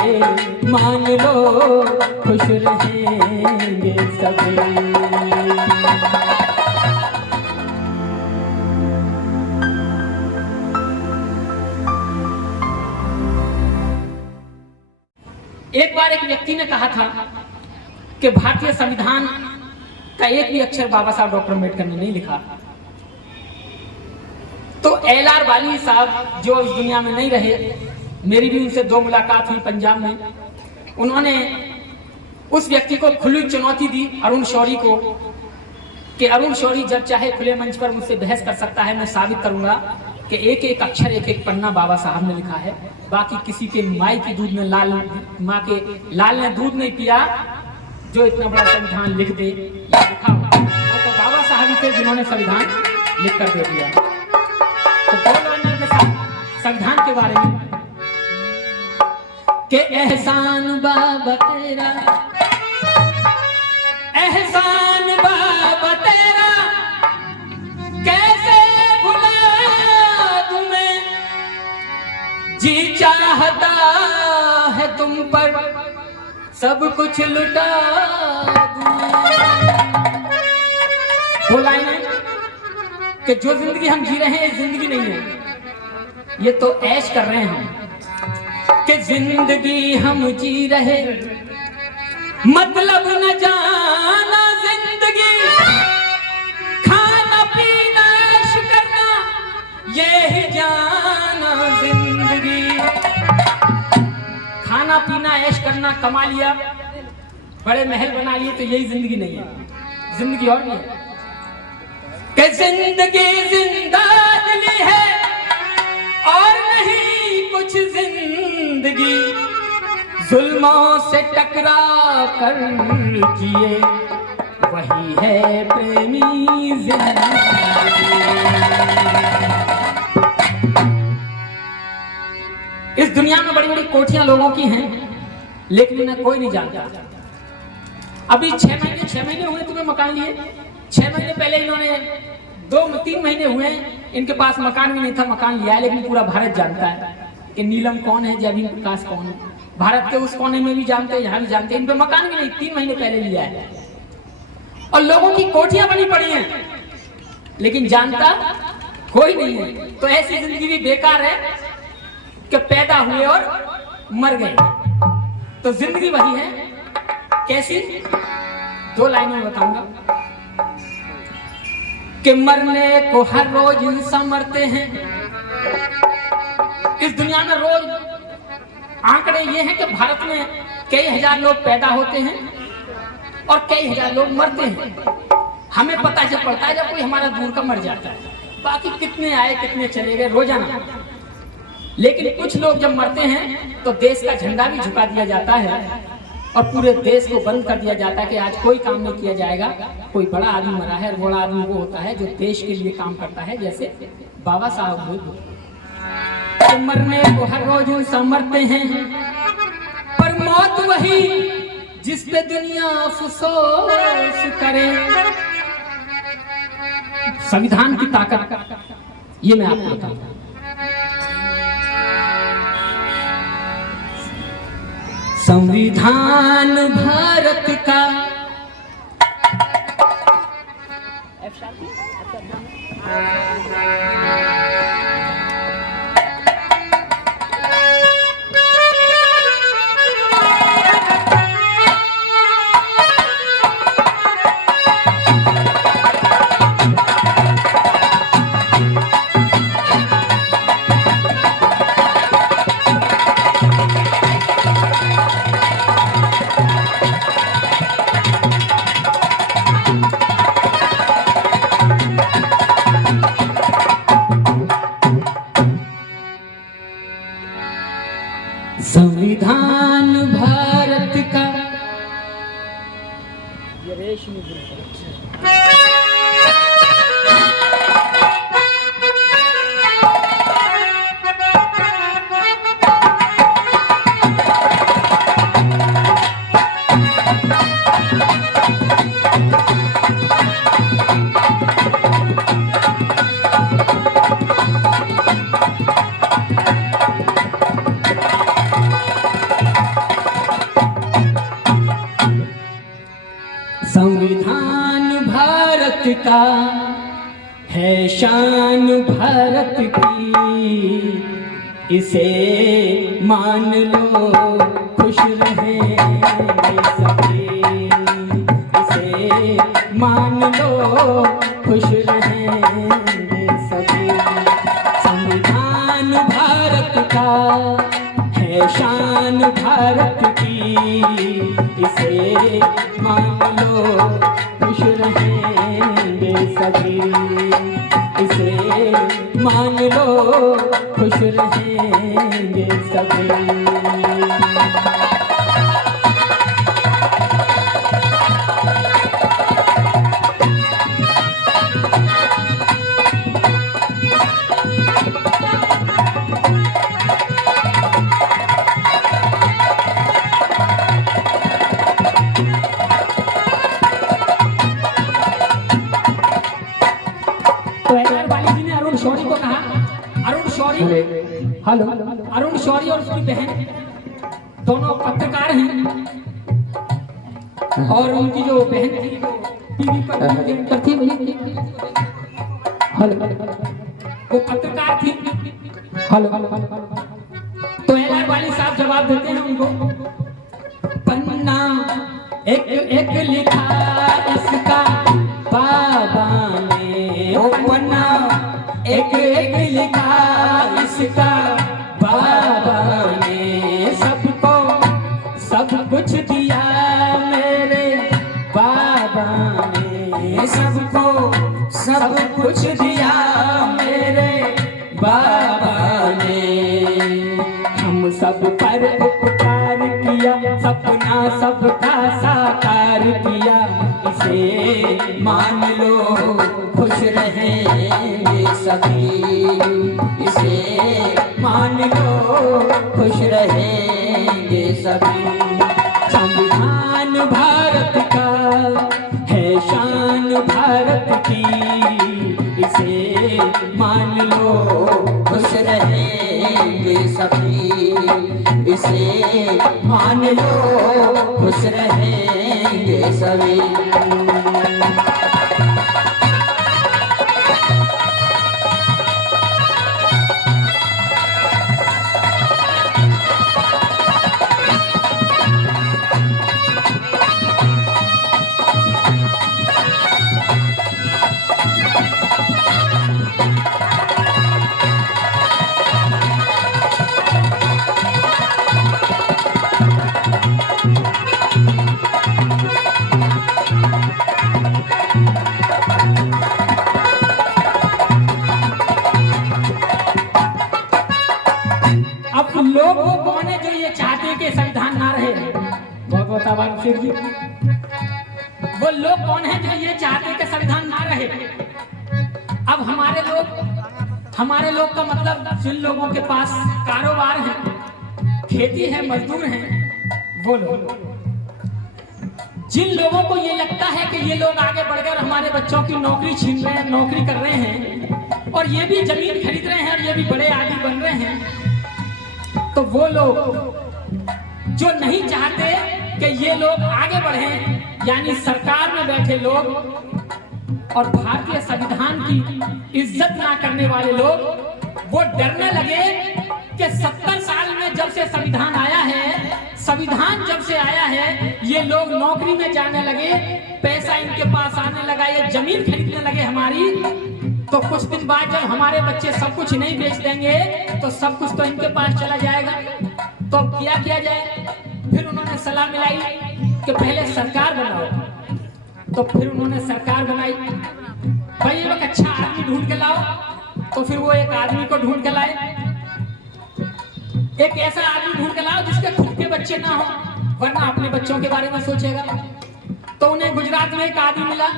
मान लो खुश रहेंगे सभी। एक बार एक व्यक्ति ने कहा था कि भारतीय संविधान का एक भी अक्षर बाबा साहब डॉक्टर अम्बेडकर ने नहीं लिखा। तो LR वाली साहब जो इस दुनिया में नहीं रहे, मेरी भी उनसे 2 मुलाकात हुई पंजाब में। उन्होंने उस व्यक्ति को खुली चुनौती दी अरुण शौरी को कि अरुण शौरी जब चाहे खुले मंच पर मुझसे बहस कर सकता है, मैं साबित करूंगा कि एक एक अक्षर एक एक पन्ना बाबा साहब ने लिखा है। बाकी किसी के माई की दूध में माँ के लाल ने दूध नहीं पिया जो इतना बड़ा संविधान लिख दे या लिखा हो। तो बाबा साहब ही थे जिन्होंने संविधान लिख कर दे दिया। तो संविधान के बारे में के एहसान बाबा तेरा, एहसान बाबा तेरा कैसे भुला दूं मैं, जी चाहता है तुम पर सब कुछ लुटा दूं। वो लाइन है कि जो जिंदगी हम जी रहे हैं जिंदगी नहीं है, ये तो ऐश कर रहे हैं हम। कि जिंदगी हम जी रहे मतलब न जाना जिंदगी, खाना पीना ऐश करना ये ही जाना जिंदगी। खाना पीना ऐश करना, कमा लिया, बड़े महल बना लिए, तो यही जिंदगी नहीं है। जिंदगी और भी है कि जिंदगी जिंदा दिली है और नहीं कुछ जिंदगी, जुल्मों से टकरा कर जिए वही है प्रेमी जिंदगी। इस दुनिया में बड़ी बड़ी कोठियां लोगों की हैं, लेकिन इन्हें कोई नहीं जानता। अभी 6 महीने हुए तुम्हें मकान लिए। 6 महीने पहले इन्होंने 2-3 महीने हुए इनके पास मकान भी नहीं था, मकान लिया है। लेकिन पूरा भारत जानता है कि नीलम कौन है, जयवीर प्रकाश कौन है। भारत के उस कोने में भी जानते हैं, यहाँ भी जानते हैं। इन पे मकान भी नहीं, 3 महीने पहले लिया है। और लोगों की कोठियां बनी पड़ी हैं, लेकिन जानता कोई नहीं है। तो ऐसी जिंदगी भी बेकार है कि पैदा हुए और मर गए। तो जिंदगी वही है, कैसी? 2 लाइनों में बताऊंगा कि मरने को हर रोज इंसान मरते हैं। इस दुनिया में रोज आंकड़े ये हैं कि भारत में कई हजार लोग पैदा होते हैं और कई हजार लोग मरते हैं। हमें पता जब पड़ता है जब कोई हमारा दूर का मर जाता है, बाकी कितने आए कितने चले गए रोजाना। लेकिन कुछ लोग जब मरते हैं तो देश का झंडा भी झुका दिया जाता है और पूरे देश को बंद कर दिया जाता है कि आज कोई काम नहीं किया जाएगा। कोई बड़ा आदमी मरा है, बड़ा आदमी वो होता है जो देश के लिए काम करता है, जैसे बाबा साहब हुए। तो मरने को हर रोज इंसान मरते हैं, पर मौत वही जिस पे दुनिया अफसोस करे। संविधान की ताकत ये मैं आपको बताऊंगा। संविधान भारत का संविधान भारत का ये रेशमी का है शान भारत की, इसे मान लो खुश रहेंगे सभी, इसे मान लो खुश रहेंगे सभी। संविधान भारत का है शान भारत की, इसे मान लो खुश रहेंगे सभी, इसे मान लो खुश रहेंगे सभी। हेलो, अरुण शौरी और उसकी बहन दोनों पत्रकार हैं, और उनकी जो बहन थी वो टीवी पर एंकर थी, हेलो, वो पत्रकार थी। हेलो, तो एलआर वाली साहब जवाब देते हैं उनको, पन्ना एक एक लिखा इसका बाबा ने, ओ पन्ना एक एक लिखा इसका बाबा ने, सबको सब कुछ दिया मेरे बाबा ने, सबको सब कुछ दिया मेरे बाबा ने। हम सब पर उपकार किया, सपना सबका साकार किया, इसे मान लो खुश रहेंगे सभी, इसे मान लो खुश रहेंगे सभी। संविधान भारत का है शान भारत की, इसे मान लो खुश रहेंगे सभी, इसे मान लो खुश रहेंगे सभी। लोग वो कौन है जो ये चाहते हैं कि संविधान ना रहे? बहुत आभार शेख जी। वो लोग कौन है जो ये चाहते हैं कि संविधान ना रहे? अब हमारे लोग का मतलब जिन लोगों के पास कारोबार है, खेती है, मजदूर हैं, वो लोग। जिन लोगों को ये लगता है कि ये लोग आगे बढ़ गए और हमारे बच्चों की नौकरी छीन रहे हैं, नौकरी कर रहे हैं, और ये भी जमीन खरीद रहे हैं, और ये भी बड़े आदमी बन रहे हैं, तो वो लोग जो नहीं चाहते कि ये लोग आगे बढ़े, यानी सरकार में बैठे लोग और भारतीय संविधान की इज्जत ना करने वाले लोग, वो डरने लगे कि 70 साल में जब से संविधान आया है, संविधान जब से आया है, ये लोग नौकरी में जाने लगे, पैसा इनके पास आने लगा, ये जमीन खरीदने लगे हमारी, तो कुछ दिन बाद जब हमारे बच्चे सब कुछ नहीं बेच देंगे तो सब कुछ तो इनके पास चला जाएगा। तो अब क्या किया जाए? फिर उन्होंने सलाह मिलाई कि पहले सरकार बनाओ। तो फिर उन्होंने सरकार बनाई। भाई एक अच्छा आदमी ढूंढ के लाओ। तो फिर वो एक आदमी को ढूंढ के लाए, एक ऐसा आदमी ढूंढ के लाओ जिसके खुद के बच्चे ना हो, वरना अपने बच्चों के बारे में सोचेगा। तो उन्हें गुजरात में एक आदमी मिला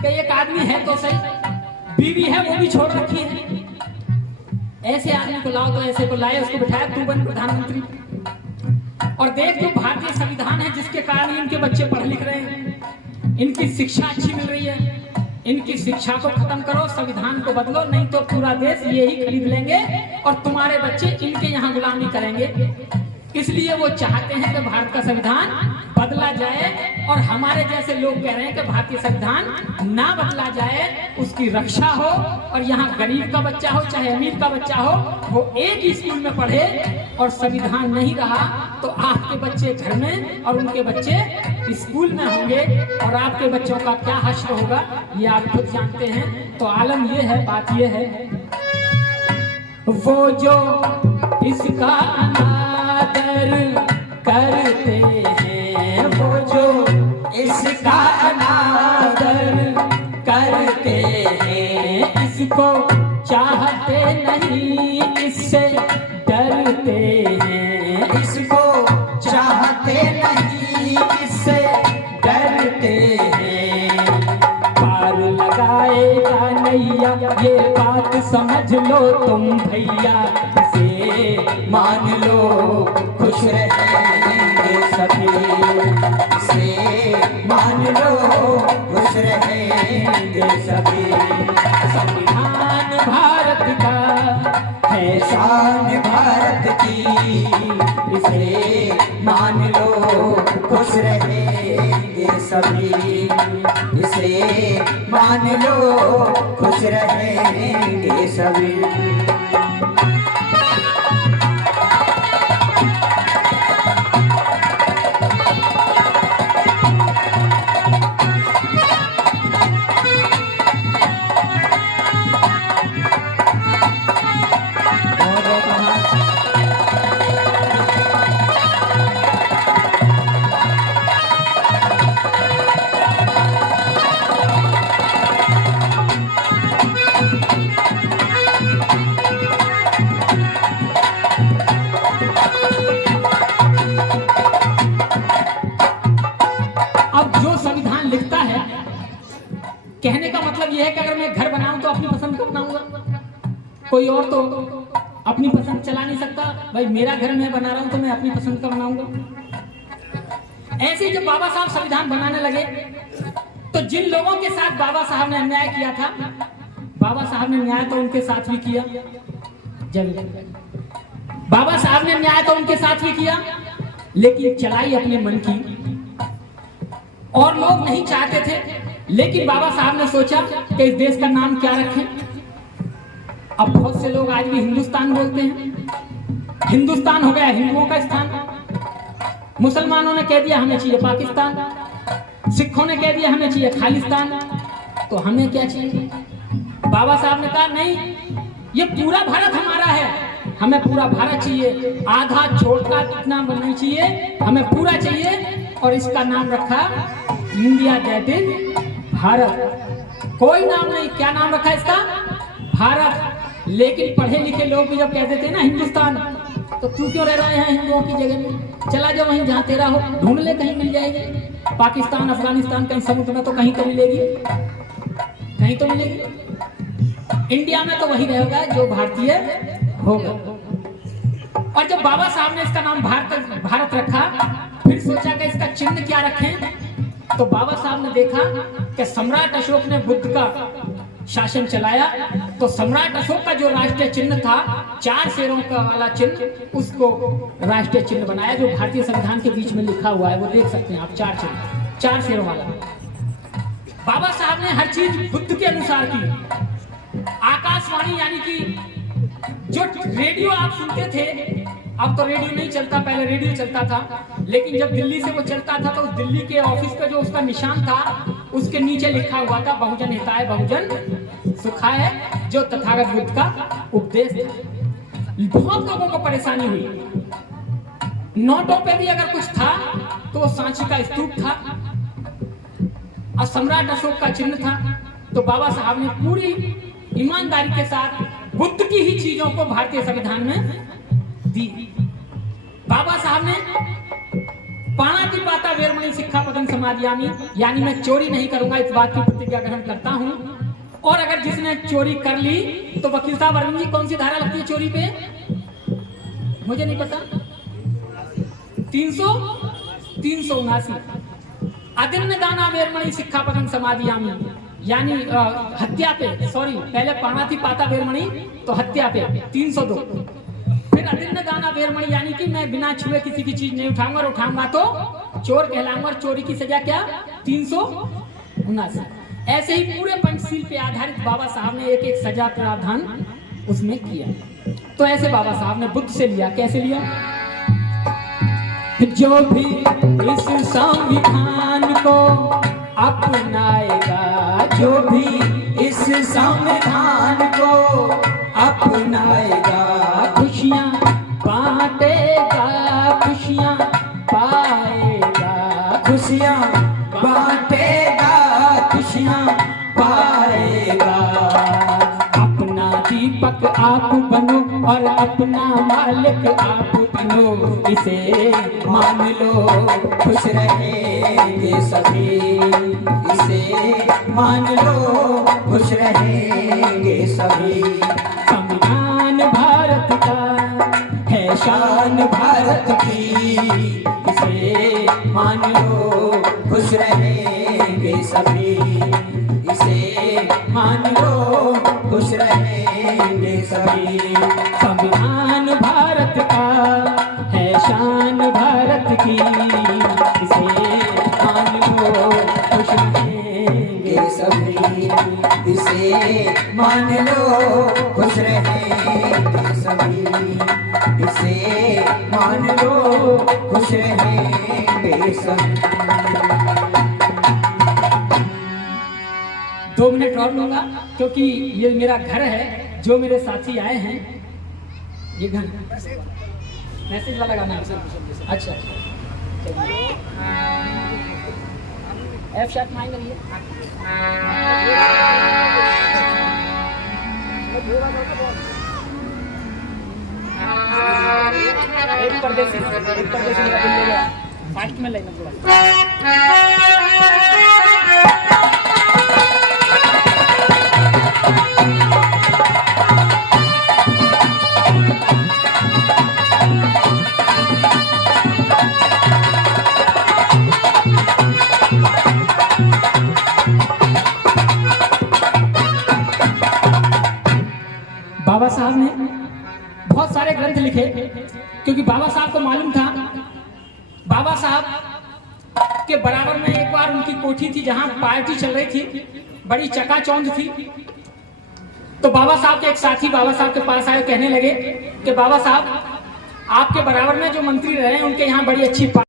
कि एक आदमी है तो सही, बीवी है वो भी छोड़ रखी है, ऐसे आदमी को लाओ। तो ऐसे को लाए, उसको बिठाया, तू बन प्रधानमंत्री, और देख जो भारतीय संविधान है जिसके कारण इनके बच्चे पढ़ लिख रहे हैं, इनकी शिक्षा अच्छी मिल रही है, इनकी शिक्षा को खत्म करो, संविधान को बदलो, नहीं तो पूरा देश यही खरीद लेंगे और तुम्हारे बच्चे इनके यहाँ गुलामी करेंगे। इसलिए वो चाहते हैं कि भारत का संविधान बदला जाए और हमारे जैसे लोग कह रहे हैं कि भारतीय संविधान ना बदला जाए, उसकी रक्षा हो और यहाँ गरीब का बच्चा हो चाहे अमीर का बच्चा हो वो एक ही स्कूल में पढ़े, और संविधान नहीं रहा तो आपके बच्चे घर में और उनके बच्चे स्कूल में होंगे और आपके बच्चों का क्या हश्र होगा ये आप खुद जानते हैं। तो आलम ये है, बात ये है, वो जो इसका अनादर करते हैं, वो जो इसका अनादर करते हैं, इसको चाहते नहीं इससे डरते हैं, इसको चाहते नहीं इससे डरते हैं। पार लगाएगा नैया ये बात समझ लो तुम भैया, इसे मान लो खुश रहेंगे सभी, इसे मान लो खुश रहेंगे सभी। संविधान भारत का है शान भारत की, इसे मान लो खुश रहेंगे सभी, इसे मान लो खुश रहेंगे सभी। कहने का मतलब यह है कि अगर मैं घर बनाऊं तो अपनी पसंद का बनाऊंगा, कोई और तो अपनी पसंद चला नहीं सकता। भाई मेरा घर मैं बना रहा हूं तो मैं अपनी पसंद का बनाऊंगा। ऐसे ही जब बाबा साहब संविधान बनाने लगे तो जिन लोगों के साथ बाबा साहब ने अन्याय किया था, बाबा साहब ने न्याय तो उनके साथ भी किया, बाबा साहब ने न्याय तो उनके साथ भी किया, लेकिन चलाई अपने मन की। और लोग नहीं चाहते थे, लेकिन बाबा साहब ने सोचा कि इस देश का नाम क्या रखें। अब बहुत से लोग आज भी हिंदुस्तान बोलते हैं, हिंदुस्तान हो गया हिंदुओं का स्थान। मुसलमानों ने कह दिया हमें चाहिए पाकिस्तान, सिखों ने कह दिया हमें चाहिए खालिस्तान, तो हमें क्या चाहिए? बाबा साहब ने कहा नहीं, ये पूरा भारत हमारा है, हमें पूरा भारत चाहिए, आधा छोड़कर इतना नहीं चाहिए, हमें पूरा चाहिए। और इसका नाम रखा इंडिया, दैट इज भारत। कोई नाम नहीं, क्या नाम रखा इसका? भारत। लेकिन पढ़े लिखे लोग भी जब कहते थे ना हिंदुस्तान, तो तू क्यों रह रहा है हिंदुओं की जगह में? चला जाओ वहीं जहां तेरा हो, ढूंढ ले, कहीं मिल जाएगी। पाकिस्तान, अफगानिस्तान, कहीं समुद्र में तो कहीं तो मिलेगी, कहीं तो मिलेगी। इंडिया में तो वही रहेगा जो भारतीय होगा। और जब बाबा साहब ने इसका नाम भारत रखा, फिर सोचा कि इसका चिन्ह क्या रखें। तो बाबा साहब ने देखा कि सम्राट अशोक ने बुद्ध का शासन चलाया, तो सम्राट अशोक का जो राष्ट्रीय चिन्ह था 4 शेरों का वाला चिन्ह, उसको राष्ट्रीय चिन्ह बनाया, जो भारतीय संविधान के बीच में लिखा हुआ है, वो देख सकते हैं आप, 4 चिन्ह, 4 शेरों वाला। बाबा साहब ने हर चीज बुद्ध के अनुसार की। आकाशवाणी यानी कि जो रेडियो आप सुनते थे, अब तो रेडियो नहीं चलता, पहले रेडियो चलता था, लेकिन जब दिल्ली से वो चलता था तो उस दिल्ली के ऑफिस पे जो उसका निशान था, उसके नीचे लिखा हुआ था बहुजन हिताय बहुजन सुखाय, जो तथागत बुद्ध का उपदेश था। बहुत लोगों को परेशानी हुई। नोटों पे भी अगर कुछ था तो वो सांची का स्तूप था और सम्राट अशोक का चिन्ह था। तो बाबा साहब ने पूरी ईमानदारी के साथ बुद्ध की ही चीजों को भारतीय संविधान में दी। बाबा साहब ने पाणातिपाता वेरमणि सिक्खापदं समादियामि, यानी मैं चोरी नहीं करूंगा, इस बात की प्रतिज्ञा ग्रहण करता हूं। और अगर जिसने चोरी कर ली तो वकील साहब अरविंद जी कौन सी धारा लगती है चोरी पे? मुझे नहीं पता। 379 अदिन्न दाना वेरमणि सिक्खापदं समादियामि, यानी हत्या पे, सॉरी पहले पाणातिपाता वेरमणि तो हत्या पे 302, फिर अदिन न दाना बेरमणि, यानी कि मैं बिना छुए किसी की चीज नहीं उठाऊंगा, और उठाऊंगा तो चोर कहलाऊंगा, और चोरी की सजा क्या 379। ऐसे ही पूरे पंचशील पे आधारित बाबा साहब ने एक एक सजा प्रावधान उसमें किया। तो ऐसे बाबा साहब ने बुद्ध से लिया, कैसे लिया? जो भी इस संविधान को अपनाएगा, जो भी इस संविधान को अपनाएगा, खुशियाँ बांटेगा, खुशियाँ पाएगा, खुशियाँ बांटेगा, खुशियाँ पाएगा। अपना दीपक आप बनो और अपना मालिक आप बनो, इसे मान लो खुश रहेंगे सभी, इसे मान लो खुश रहेंगे सभी। संविधान भारत का है शान भारत की, इसे मान लो खुश रहेंगे सभी, इसे मान लो खुश रहेंगे सभी। संविधान भारत का है शान भारत की, इसे मान लो खुश रहेंगे सभी, इसे मान लो खुश रहेंगे सभी, इसे मान लो खुश रहेंगे सभी। 2 मिनट और लूंगा, क्योंकि ये मेरा घर है, जो मेरे साथी आए हैं, ये घर मैसेज वाला गाना है। अच्छा F# माइनर ये एक परदेसी मेरा दिल ले गया, फास्ट में लेना थोड़ा। बाबा साहब ने बहुत सारे ग्रंथ लिखे, क्योंकि बाबा साहब को मालूम था, बाबा साहब के बराबर में एक बार उनकी कोठी थी जहां पार्टी चल रही थी, बड़ी चकाचौंध थी। तो बाबा साहब के एक साथी बाबा साहब के पास आए, कहने लगे कि बाबा साहब आपके बराबर में जो मंत्री रहे हैं उनके यहाँ बड़ी अच्छी